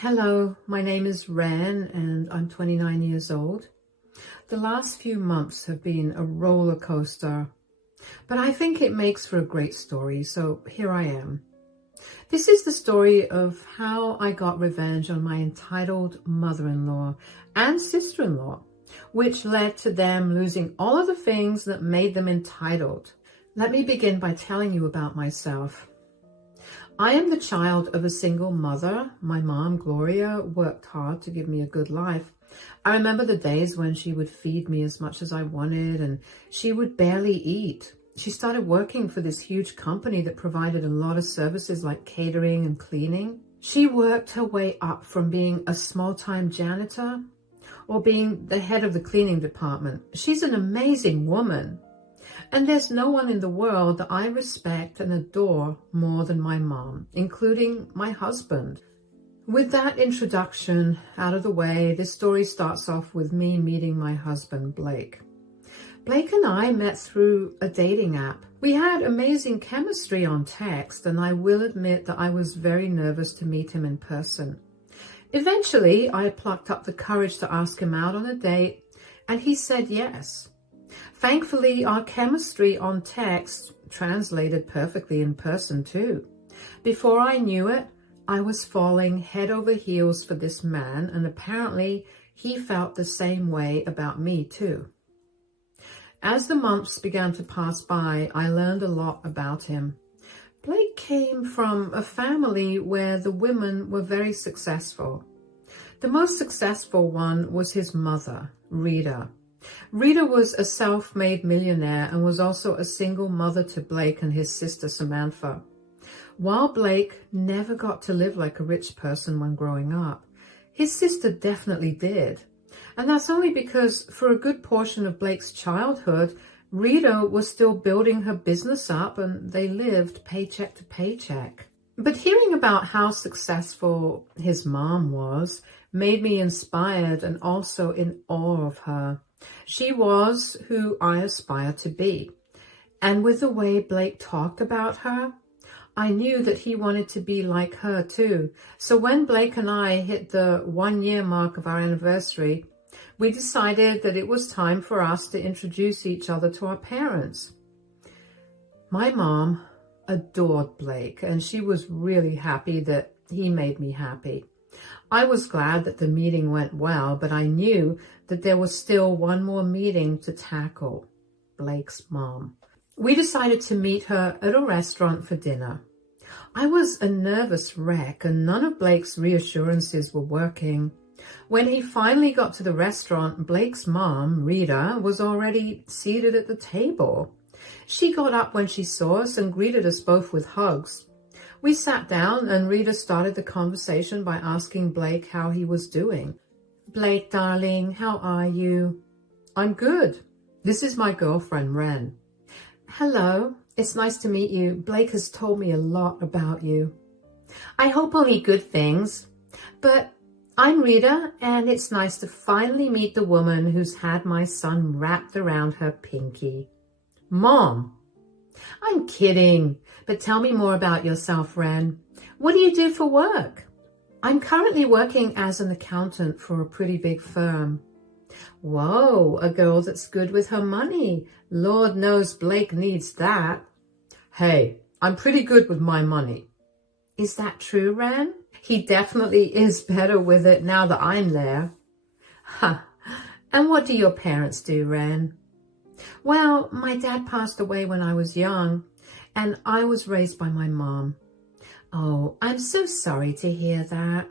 Hello, my name is Wren and I'm 29 years old. The last few months have been a roller coaster, but I think it makes for a great story, so here I am. This is the story of how I got revenge on my entitled mother-in-law and sister-in-law, which led to them losing all of the things that made them entitled. Let me begin by telling you about myself. I am the child of a single mother. My mom, Gloria, worked hard to give me a good life. I remember the days when she would feed me as much as I wanted and she would barely eat. She started working for this huge company that provided a lot of services like catering and cleaning. She worked her way up from being a small-time janitor or being the head of the cleaning department. She's an amazing woman. And there's no one in the world that I respect and adore more than my mom, including my husband. With that introduction out of the way, this story starts off with me meeting my husband, Blake. Blake and I met through a dating app. We had amazing chemistry on text, and I will admit that I was very nervous to meet him in person. Eventually, I plucked up the courage to ask him out on a date, and he said yes. Thankfully, our chemistry on text translated perfectly in person too. Before I knew it, I was falling head over heels for this man, and apparently he felt the same way about me too. As the months began to pass by, I learned a lot about him. Blake came from a family where the women were very successful. The most successful one was his mother, Rita. Rita was a self-made millionaire and was also a single mother to Blake and his sister Samantha. While Blake never got to live like a rich person when growing up, his sister definitely did. And that's only because for a good portion of Blake's childhood, Rita was still building her business up and they lived paycheck to paycheck. But hearing about how successful his mom was made me inspired and also in awe of her. She was who I aspire to be. And with the way Blake talked about her, I knew that he wanted to be like her too. So when Blake and I hit the 1-year mark of our anniversary, we decided that it was time for us to introduce each other to our parents. My mom adored Blake, and she was really happy that he made me happy. I was glad that the meeting went well, but I knew that there was still one more meeting to tackle, Blake's mom. We decided to meet her at a restaurant for dinner. I was a nervous wreck and none of Blake's reassurances were working. When he finally got to the restaurant, Blake's mom, Rita, was already seated at the table. She got up when she saw us and greeted us both with hugs. We sat down and Rita started the conversation by asking Blake how he was doing. Blake, darling, how are you? I'm good. This is my girlfriend, Wren. Hello, it's nice to meet you. Blake has told me a lot about you. I hope only good things. But I'm Rita, and it's nice to finally meet the woman who's had my son wrapped around her pinky. Mom. I'm kidding, but tell me more about yourself, Wren. What do you do for work? I'm currently working as an accountant for a pretty big firm. Whoa, a girl that's good with her money. Lord knows Blake needs that. Hey, I'm pretty good with my money. Is that true, Wren? He definitely is better with it now that I'm there. Ha! And what do your parents do, Wren? Well, my dad passed away when I was young, and I was raised by my mom. Oh, I'm so sorry to hear that.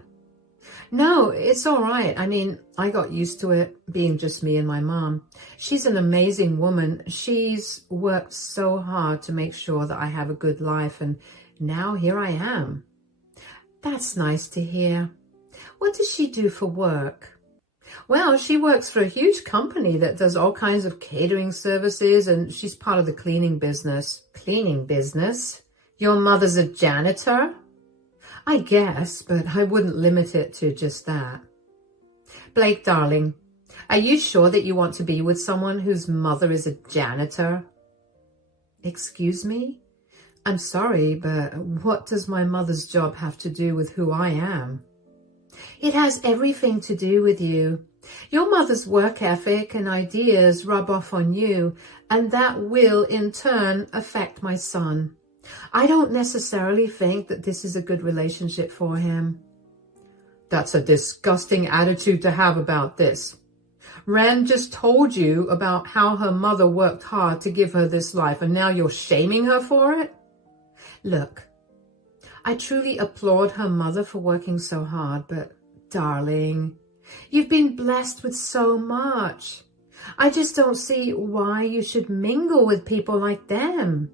No, it's all right. I mean, I got used to it being just me and my mom. She's an amazing woman. She's worked so hard to make sure that I have a good life, and now here I am. That's nice to hear. What does she do for work? Well, she works for a huge company that does all kinds of catering services, and she's part of the cleaning business. Cleaning business? Your mother's a janitor? I guess, but I wouldn't limit it to just that. Blake, darling, are you sure that you want to be with someone whose mother is a janitor? Excuse me? I'm sorry, but what does my mother's job have to do with who I am? It has everything to do with you. Your mother's work ethic and ideas rub off on you, and that will, in turn, affect my son. I don't necessarily think that this is a good relationship for him. That's a disgusting attitude to have about this. Wren just told you about how her mother worked hard to give her this life, and now you're shaming her for it? Look, I truly applaud her mother for working so hard, but darling, you've been blessed with so much. I just don't see why you should mingle with people like them.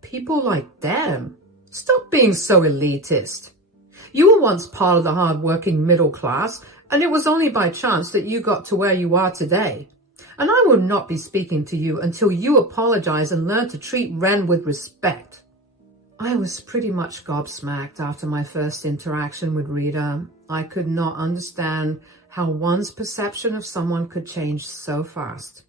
People like them? Stop being so elitist. You were once part of the hard-working middle class, and it was only by chance that you got to where you are today. And I will not be speaking to you until you apologize and learn to treat Wren with respect. I was pretty much gobsmacked after my first interaction with Rita. I could not understand how one's perception of someone could change so fast.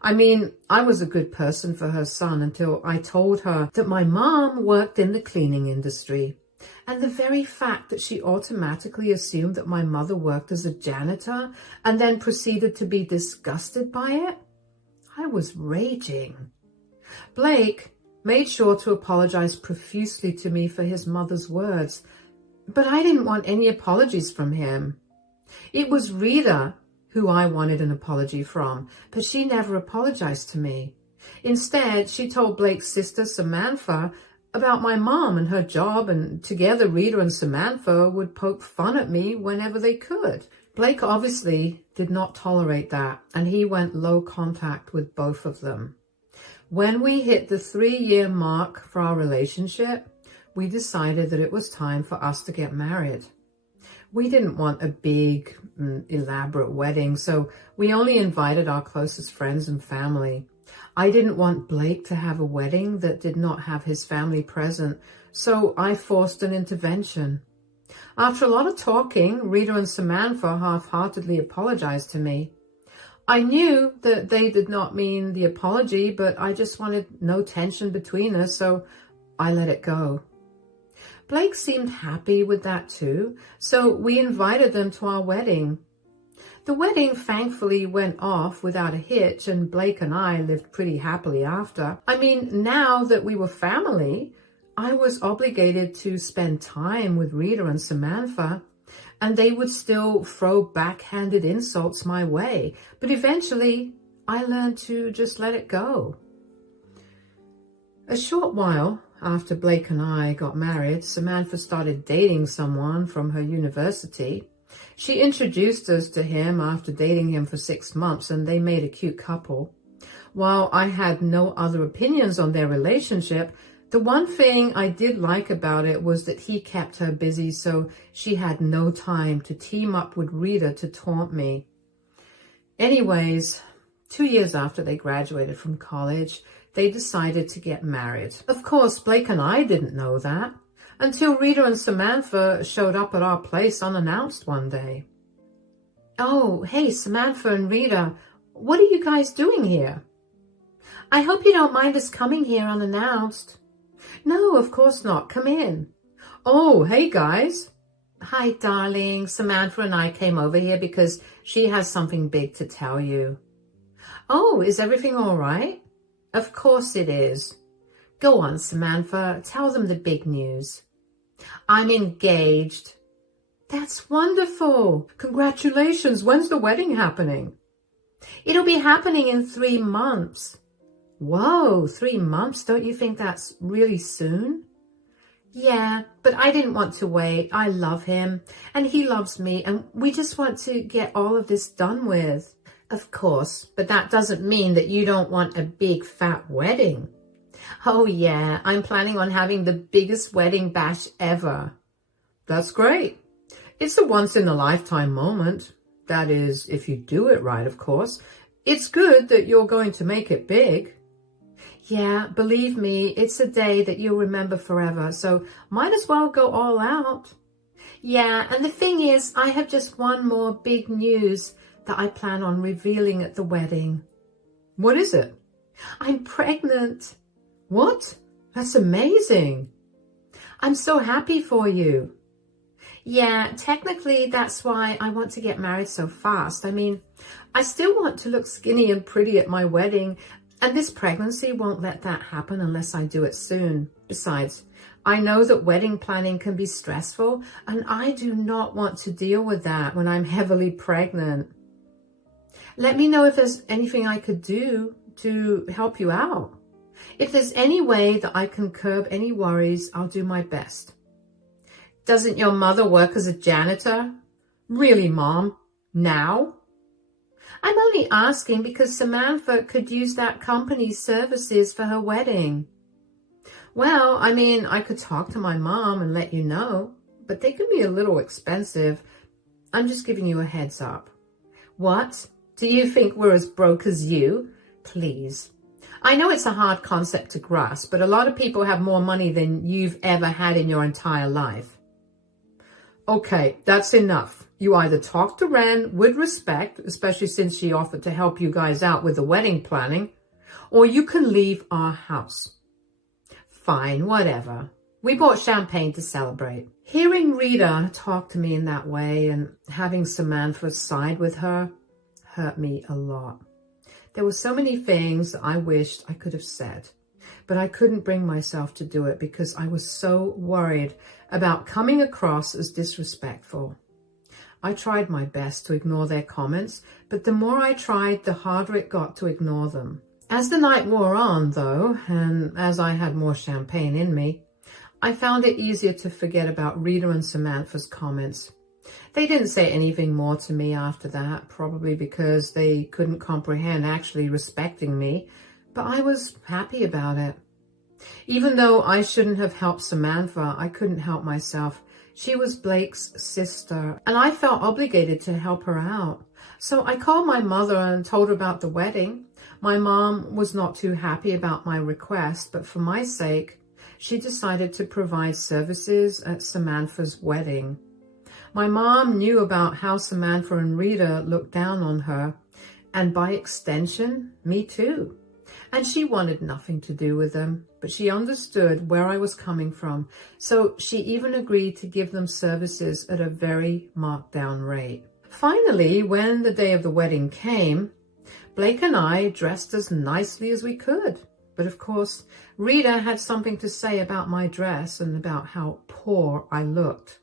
I mean, I was a good person for her son until I told her that my mom worked in the cleaning industry. And the very fact that she automatically assumed that my mother worked as a janitor and then proceeded to be disgusted by it, I was raging. Blake made sure to apologize profusely to me for his mother's words, but I didn't want any apologies from him. It was Rita who I wanted an apology from, but she never apologized to me. Instead, she told Blake's sister Samantha about my mom and her job, and together Rita and Samantha would poke fun at me whenever they could. Blake obviously did not tolerate that, and he went low contact with both of them. When we hit the 3-year mark for our relationship, we decided that it was time for us to get married. We didn't want a big, elaborate wedding, so we only invited our closest friends and family. I didn't want Blake to have a wedding that did not have his family present, so I forced an intervention. After a lot of talking, Rita and Samantha half-heartedly apologized to me. I knew that they did not mean the apology, but I just wanted no tension between us, so I let it go. Blake seemed happy with that too, so we invited them to our wedding. The wedding thankfully went off without a hitch, and Blake and I lived pretty happily after. I mean, now that we were family, I was obligated to spend time with Rita and Samantha, and they would still throw backhanded insults my way. But eventually, I learned to just let it go. A short while after Blake and I got married, Samantha started dating someone from her university. She introduced us to him after dating him for 6 months, and they made a cute couple. While I had no other opinions on their relationship, the one thing I did like about it was that he kept her busy, so she had no time to team up with Rita to taunt me. Anyways, 2 years after they graduated from college, they decided to get married. Of course, Blake and I didn't know that until Rita and Samantha showed up at our place unannounced one day. Oh, hey, Samantha and Rita, what are you guys doing here? I hope you don't mind us coming here unannounced. No, of course not. Come in. Oh, hey, guys. Hi, darling. Samantha and I came over here because she has something big to tell you. Oh, is everything all right? Of course it is. Go on, Samantha. Tell them the big news. I'm engaged. That's wonderful. Congratulations. When's the wedding happening? It'll be happening in 3 months. Whoa, 3 months? Don't you think that's really soon? Yeah, but I didn't want to wait. I love him and he loves me, and we just want to get all of this done with. Of course, but that doesn't mean that you don't want a big fat wedding. Oh yeah, I'm planning on having the biggest wedding bash ever. That's great. It's a once-in-a-lifetime moment. That is, if you do it right, of course. It's good that you're going to make it big. Yeah, believe me, it's a day that you'll remember forever, so might as well go all out. Yeah, and the thing is, I have just one more big news that I plan on revealing at the wedding. What is it? I'm pregnant. What? That's amazing. I'm so happy for you. Yeah, technically that's why I want to get married so fast. I mean, I still want to look skinny and pretty at my wedding, and this pregnancy won't let that happen unless I do it soon. Besides, I know that wedding planning can be stressful, and I do not want to deal with that when I'm heavily pregnant. Let me know if there's anything I could do to help you out. If there's any way that I can curb any worries, I'll do my best. Doesn't your mother work as a janitor? Really, Mom? Now? I'm only asking because Samantha could use that company's services for her wedding. Well, I mean, I could talk to my mom and let you know, but they could be a little expensive. I'm just giving you a heads up. What? Do you think we're as broke as you? Please. I know it's a hard concept to grasp, but a lot of people have more money than you've ever had in your entire life. Okay, that's enough. You either talk to Wren with respect, especially since she offered to help you guys out with the wedding planning, or you can leave our house. Fine, whatever. We bought champagne to celebrate. Hearing Rita talk to me in that way and having Samantha side with her hurt me a lot. There were so many things I wished I could have said, but I couldn't bring myself to do it because I was so worried about coming across as disrespectful. I tried my best to ignore their comments, but the more I tried, the harder it got to ignore them. As the night wore on, though, and as I had more champagne in me, I found it easier to forget about Rita and Samantha's comments. They didn't say anything more to me after that, probably because they couldn't comprehend actually respecting me, but I was happy about it. Even though I shouldn't have helped Samantha, I couldn't help myself. She was Blake's sister, and I felt obligated to help her out. So I called my mother and told her about the wedding. My mom was not too happy about my request, but for my sake, she decided to provide services at Samantha's wedding. My mom knew about how Samantha and Rita looked down on her, and by extension, me too. And she wanted nothing to do with them, but she understood where I was coming from, so she even agreed to give them services at a very marked down rate. Finally, when the day of the wedding came, Blake and I dressed as nicely as we could. But of course, Rita had something to say about my dress and about how poor I looked.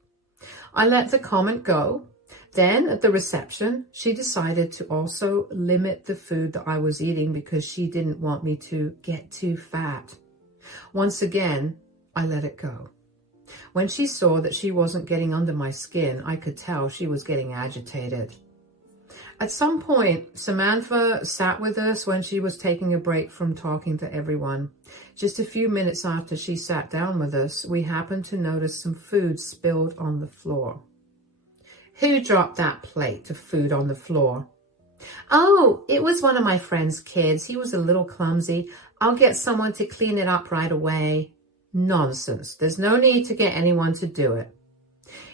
I let the comment go. Then at the reception, she decided to also limit the food that I was eating because she didn't want me to get too fat. Once again, I let it go. When she saw that she wasn't getting under my skin, I could tell she was getting agitated. At some point, Samantha sat with us when she was taking a break from talking to everyone. Just a few minutes after she sat down with us, we happened to notice some food spilled on the floor. Who dropped that plate of food on the floor? Oh, it was one of my friend's kids. He was a little clumsy. I'll get someone to clean it up right away. Nonsense. There's no need to get anyone to do it.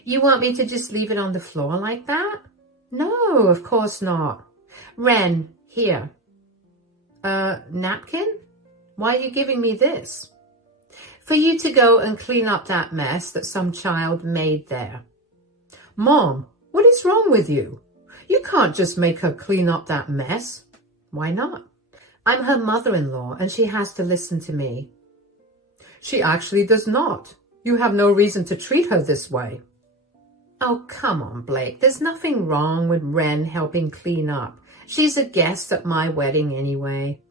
You want me to just leave it on the floor like that? No, of course not. Wren, here. Napkin? Why are you giving me this? For you to go and clean up that mess that some child made there. Mom, what is wrong with you? You can't just make her clean up that mess. Why not? I'm her mother-in-law and she has to listen to me. She actually does not. You have no reason to treat her this way. Oh, come on, Blake. There's nothing wrong with Wren helping clean up. She's a guest at my wedding anyway.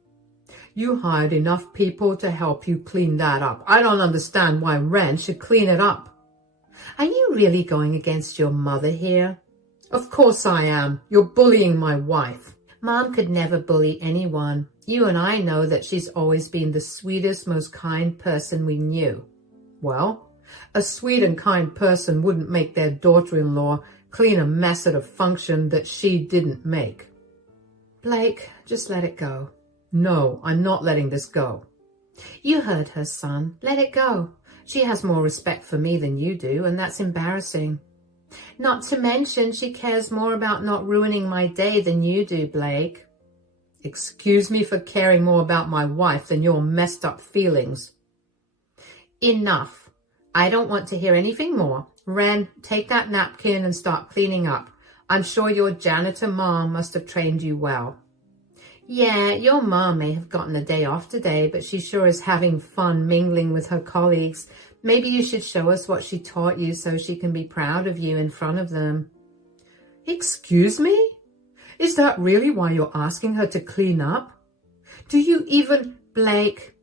You hired enough people to help you clean that up. I don't understand why Wren should clean it up. Are you really going against your mother here? Of course I am. You're bullying my wife. Mom could never bully anyone. You and I know that she's always been the sweetest, most kind person we knew. Well, a sweet and kind person wouldn't make their daughter-in-law clean a mess at a function that she didn't make. Blake, just let it go. No, I'm not letting this go. You heard her, son. Let it go. She has more respect for me than you do, and that's embarrassing. Not to mention, she cares more about not ruining my day than you do, Blake. Excuse me for caring more about my wife than your messed up feelings. Enough. I don't want to hear anything more. Wren, take that napkin and start cleaning up. I'm sure your janitor mom must have trained you well. Yeah, your mom may have gotten a day off today, but she sure is having fun mingling with her colleagues. Maybe you should show us what she taught you so she can be proud of you in front of them. Excuse me? Is that really why you're asking her to clean up? Do you even... Blake,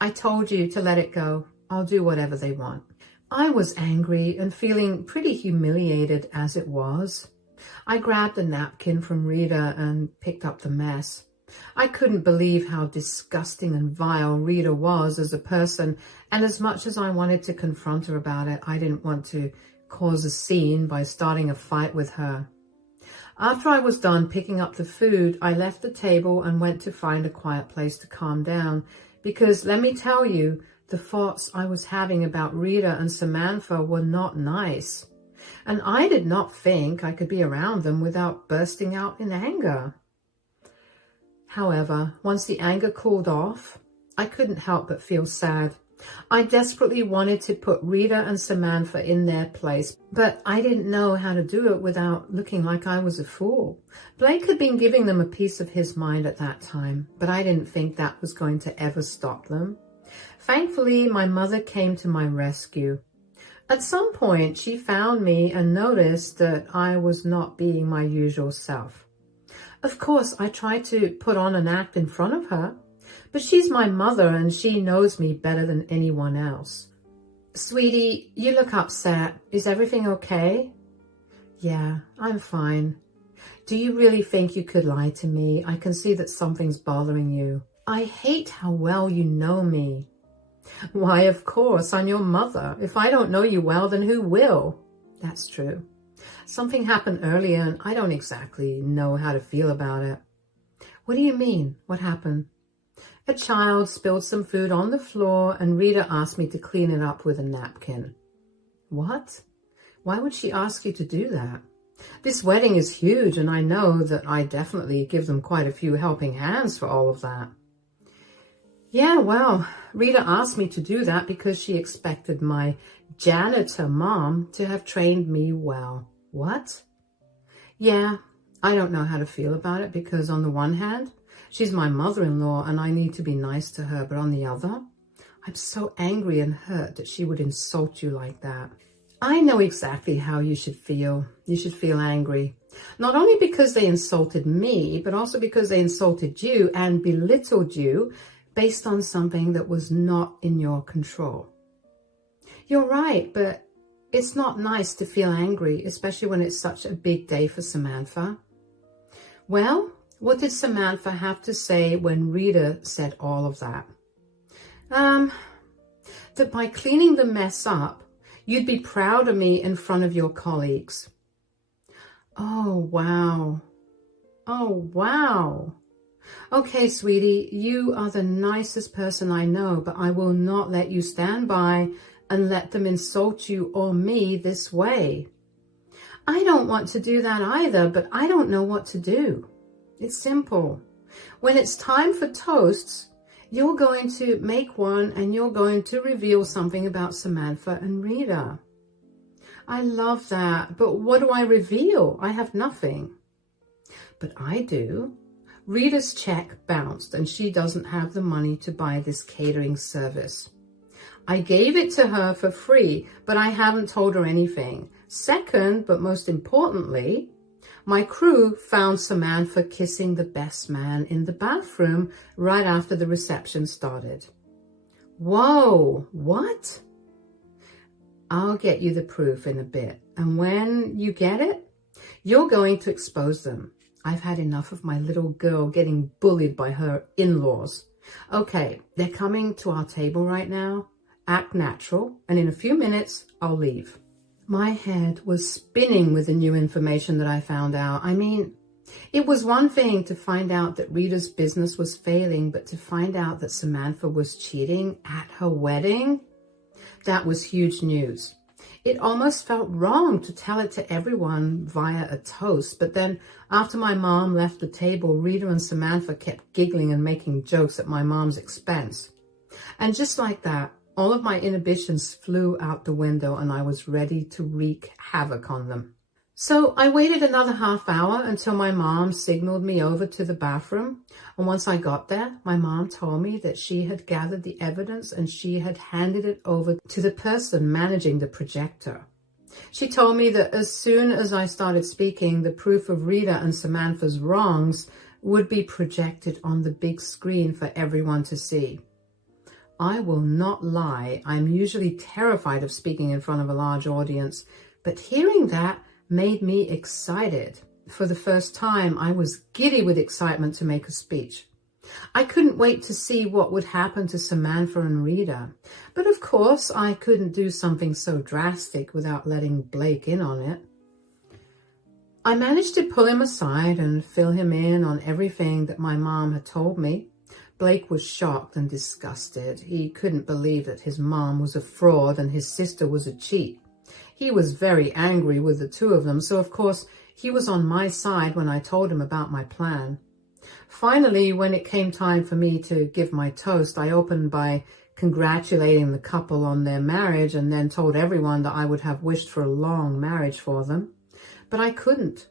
I told you to let it go. I'll do whatever they want. I was angry and feeling pretty humiliated as it was. I grabbed a napkin from Rita and picked up the mess. I couldn't believe how disgusting and vile Rita was as a person, and as much as I wanted to confront her about it, I didn't want to cause a scene by starting a fight with her. After I was done picking up the food, I left the table and went to find a quiet place to calm down, because let me tell you, the thoughts I was having about Rita and Samantha were not nice, and I did not think I could be around them without bursting out in anger. However, once the anger cooled off, I couldn't help but feel sad. I desperately wanted to put Rita and Samantha in their place, but I didn't know how to do it without looking like I was a fool. Blake had been giving them a piece of his mind at that time, but I didn't think that was going to ever stop them. Thankfully, my mother came to my rescue. At some point, she found me and noticed that I was not being my usual self. Of course, I tried to put on an act in front of her, but she's my mother and she knows me better than anyone else. Sweetie, you look upset. Is everything okay? Yeah, I'm fine. Do you really think you could lie to me? I can see that something's bothering you. I hate how well you know me. Why, of course, I'm your mother. If I don't know you well, then who will? That's true. Something happened earlier and I don't exactly know how to feel about it. What do you mean? What happened? A child spilled some food on the floor and Rita asked me to clean it up with a napkin. What? Why would she ask you to do that? This wedding is huge and I know that I definitely give them quite a few helping hands for all of that. Yeah, well, Rita asked me to do that because she expected my janitor mom to have trained me well. What? Yeah, I don't know how to feel about it because on the one hand, she's my mother-in-law and I need to be nice to her, but on the other, I'm so angry and hurt that she would insult you like that. I know exactly how you should feel. You should feel angry. Not only because they insulted me, but also because they insulted you and belittled you based on something that was not in your control. You're right, but it's not nice to feel angry, especially when it's such a big day for Samantha. Well, what did Samantha have to say when Rita said all of that? That by cleaning the mess up, you'd be proud of me in front of your colleagues. Oh, wow. Oh, wow. Okay, sweetie, you are the nicest person I know, but I will not let you stand by and let them insult you or me this way. I don't want to do that either, but I don't know what to do. It's simple. When it's time for toasts, you're going to make one and you're going to reveal something about Samantha and Rita. I love that, but what do I reveal? I have nothing. But I do. Rita's check bounced and she doesn't have the money to buy this catering service. I gave it to her for free, but I haven't told her anything. Second, but most importantly, my crew found Samantha kissing the best man in the bathroom right after the reception started. Whoa, what? I'll get you the proof in a bit. And when you get it, you're going to expose them. I've had enough of my little girl getting bullied by her in-laws. Okay, they're coming to our table right now. Act natural, and in a few minutes, I'll leave. My head was spinning with the new information that I found out. I mean, it was one thing to find out that Rita's business was failing, but to find out that Samantha was cheating at her wedding, that was huge news. It almost felt wrong to tell it to everyone via a toast, but then after my mom left the table, Rita and Samantha kept giggling and making jokes at my mom's expense. And just like that, All of my inhibitions flew out the window and I was ready to wreak havoc on them. So I waited another half hour until my mom signaled me over to the bathroom. And once I got there, my mom told me that she had gathered the evidence and she had handed it over to the person managing the projector. She told me that as soon as I started speaking, the proof of Rita and Samantha's wrongs would be projected on the big screen for everyone to see. I will not lie, I'm usually terrified of speaking in front of a large audience, but hearing that made me excited. For the first time, I was giddy with excitement to make a speech. I couldn't wait to see what would happen to Samantha and Rita. But of course, I couldn't do something so drastic without letting Blake in on it. I managed to pull him aside and fill him in on everything that my mom had told me. Blake was shocked and disgusted. He couldn't believe that his mom was a fraud and his sister was a cheat. He was very angry with the two of them, so of course he was on my side when I told him about my plan. Finally, when it came time for me to give my toast, I opened by congratulating the couple on their marriage and then told everyone that I would have wished for a long marriage for them. But I couldn't.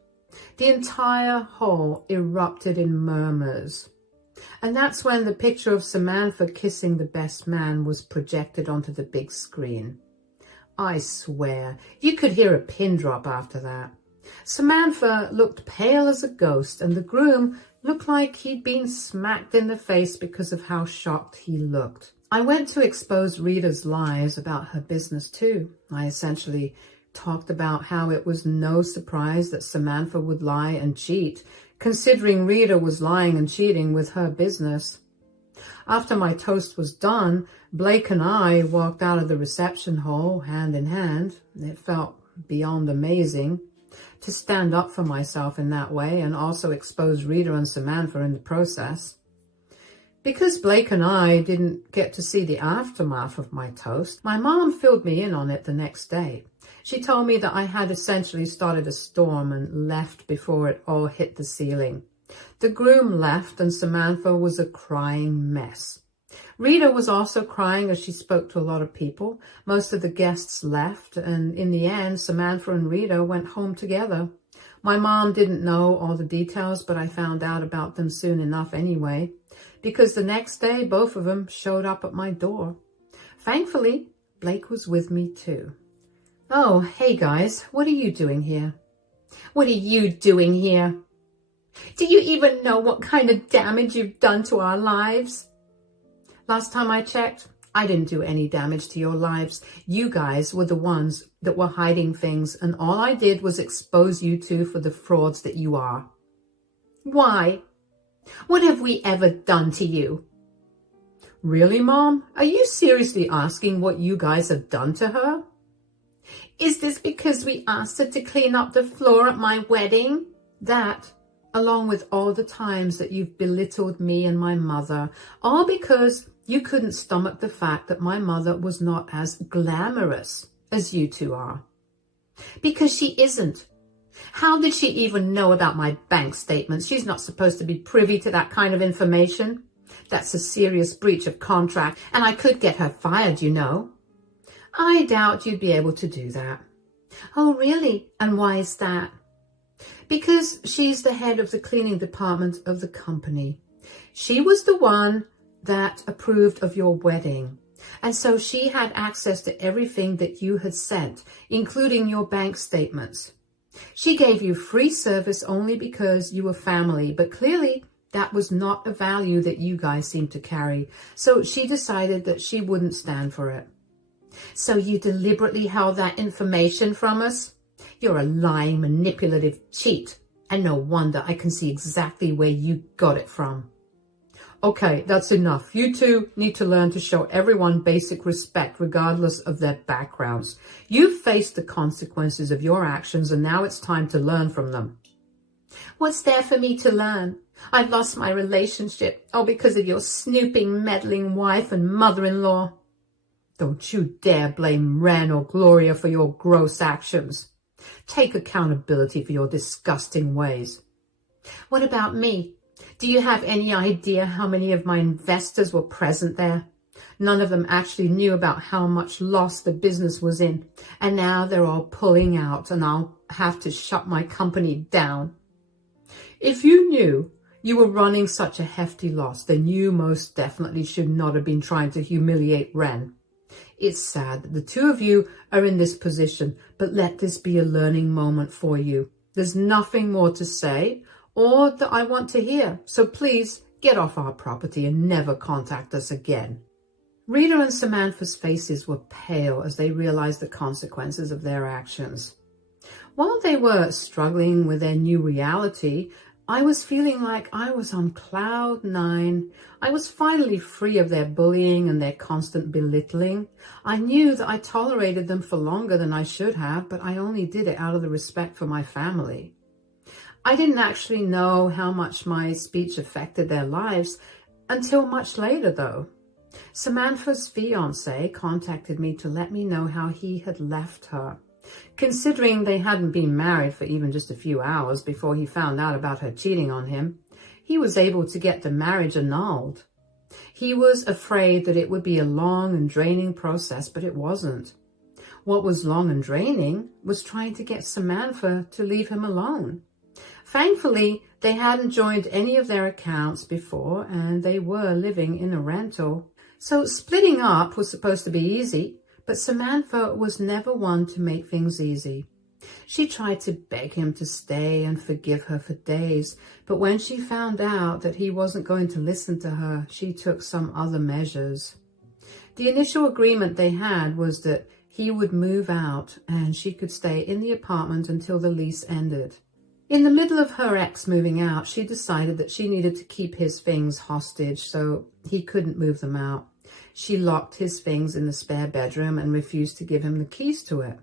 The entire hall erupted in murmurs. And that's when the picture of Samantha kissing the best man was projected onto the big screen. I swear, you could hear a pin drop after that. Samantha looked pale as a ghost, and the groom looked like he'd been smacked in the face because of how shocked he looked. I went to expose Rita's lies about her business too. I essentially talked about how it was no surprise that Samantha would lie and cheat, considering Rita was lying and cheating with her business. After my toast was done, Blake and I walked out of the reception hall hand in hand. It felt beyond amazing to stand up for myself in that way and also expose Rita and Samantha in the process. Because Blake and I didn't get to see the aftermath of my toast, my mom filled me in on it the next day. She told me that I had essentially started a storm and left before it all hit the ceiling. The groom left and Samantha was a crying mess. Rita was also crying as she spoke to a lot of people. Most of the guests left, and in the end, Samantha and Rita went home together. My mom didn't know all the details, but I found out about them soon enough anyway, because the next day, both of them showed up at my door. Thankfully, Blake was with me too. Oh, hey guys, what are you doing here? What are you doing here? Do you even know what kind of damage you've done to our lives? Last time I checked, I didn't do any damage to your lives. You guys were the ones that were hiding things, and all I did was expose you two for the frauds that you are. Why? What have we ever done to you? Really, Mom? Are you seriously asking what you guys have done to her? Is this because we asked her to clean up the floor at my wedding? That, along with all the times that you've belittled me and my mother, all because you couldn't stomach the fact that my mother was not as glamorous as you two are. Because she isn't. How did she even know about my bank statements? She's not supposed to be privy to that kind of information. That's a serious breach of contract, and I could get her fired, you know. I doubt you'd be able to do that. Oh, really? And why is that? Because she's the head of the cleaning department of the company. She was the one that approved of your wedding. And so she had access to everything that you had sent, including your bank statements. She gave you free service only because you were family, but clearly that was not a value that you guys seemed to carry. So she decided that she wouldn't stand for it. So you deliberately held that information from us? You're a lying, manipulative cheat. And no wonder I can see exactly where you got it from. Okay, that's enough. You two need to learn to show everyone basic respect regardless of their backgrounds. You've faced the consequences of your actions and now it's time to learn from them. What's there for me to learn? I've lost my relationship, all because of your snooping, meddling wife and mother-in-law. Don't you dare blame Wren or Gloria for your gross actions. Take accountability for your disgusting ways. What about me? Do you have any idea how many of my investors were present there? None of them actually knew about how much loss the business was in, and now they're all pulling out and I'll have to shut my company down. If you knew you were running such a hefty loss, then you most definitely should not have been trying to humiliate Wren. It's sad that the two of you are in this position, but let this be a learning moment for you. There's nothing more to say or that I want to hear, so please get off our property and never contact us again. Rita and Samantha's faces were pale as they realized the consequences of their actions. While they were struggling with their new reality, I was feeling like I was on cloud nine. I was finally free of their bullying and their constant belittling. I knew that I tolerated them for longer than I should have, but I only did it out of the respect for my family. I didn't actually know how much my speech affected their lives until much later, though. Samantha's fiance contacted me to let me know how he had left her. Considering they hadn't been married for even just a few hours before he found out about her cheating on him, he was able to get the marriage annulled. He was afraid that it would be a long and draining process, but it wasn't. What was long and draining was trying to get Samantha to leave him alone. Thankfully, they hadn't joined any of their accounts before, and they were living in a rental. So splitting up was supposed to be easy, but Samantha was never one to make things easy. She tried to beg him to stay and forgive her for days, but when she found out that he wasn't going to listen to her, she took some other measures. The initial agreement they had was that he would move out and she could stay in the apartment until the lease ended. In the middle of her ex moving out, she decided that she needed to keep his things hostage so he couldn't move them out. She locked his things in the spare bedroom and refused to give him the keys to it.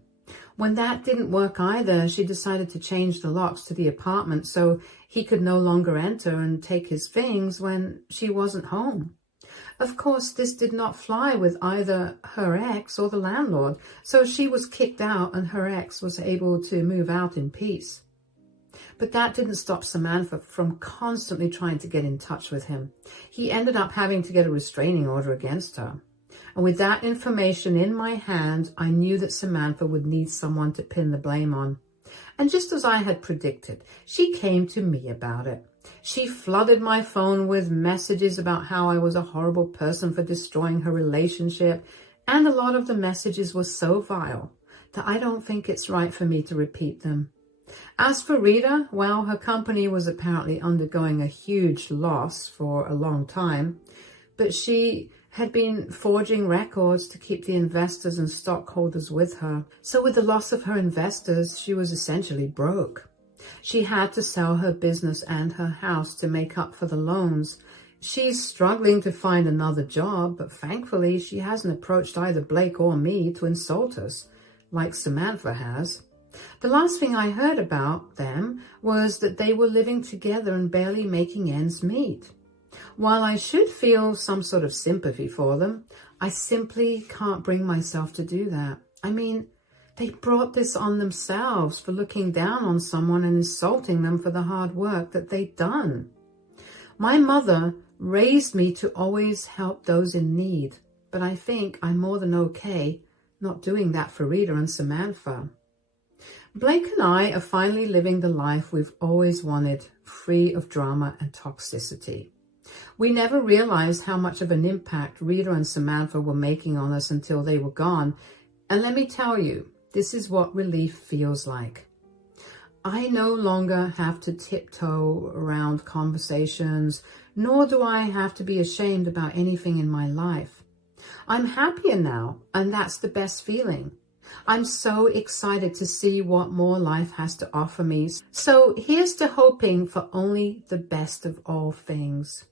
When that didn't work either, she decided to change the locks to the apartment so he could no longer enter and take his things when she wasn't home. Of course, this did not fly with either her ex or the landlord, so she was kicked out and her ex was able to move out in peace. But that didn't stop Samantha from constantly trying to get in touch with him. He ended up having to get a restraining order against her. And with that information in my hand, I knew that Samantha would need someone to pin the blame on. And just as I had predicted, she came to me about it. She flooded my phone with messages about how I was a horrible person for destroying her relationship. And a lot of the messages were so vile that I don't think it's right for me to repeat them. As for Rita, well, her company was apparently undergoing a huge loss for a long time, but she had been forging records to keep the investors and stockholders with her. So with the loss of her investors, she was essentially broke. She had to sell her business and her house to make up for the loans. She's struggling to find another job, but thankfully she hasn't approached either Blake or me to insult us, like Samantha has. The last thing I heard about them was that they were living together and barely making ends meet. While I should feel some sort of sympathy for them, I simply can't bring myself to do that. I mean, they brought this on themselves for looking down on someone and insulting them for the hard work that they'd done. My mother raised me to always help those in need, but I think I'm more than okay not doing that for Rita and Samantha. Blake and I are finally living the life we've always wanted, free of drama and toxicity. We never realized how much of an impact Rita and Samantha were making on us until they were gone. And let me tell you, this is what relief feels like. I no longer have to tiptoe around conversations, nor do I have to be ashamed about anything in my life. I'm happier now, and that's the best feeling. I'm so excited to see what more life has to offer me. So here's to hoping for only the best of all things.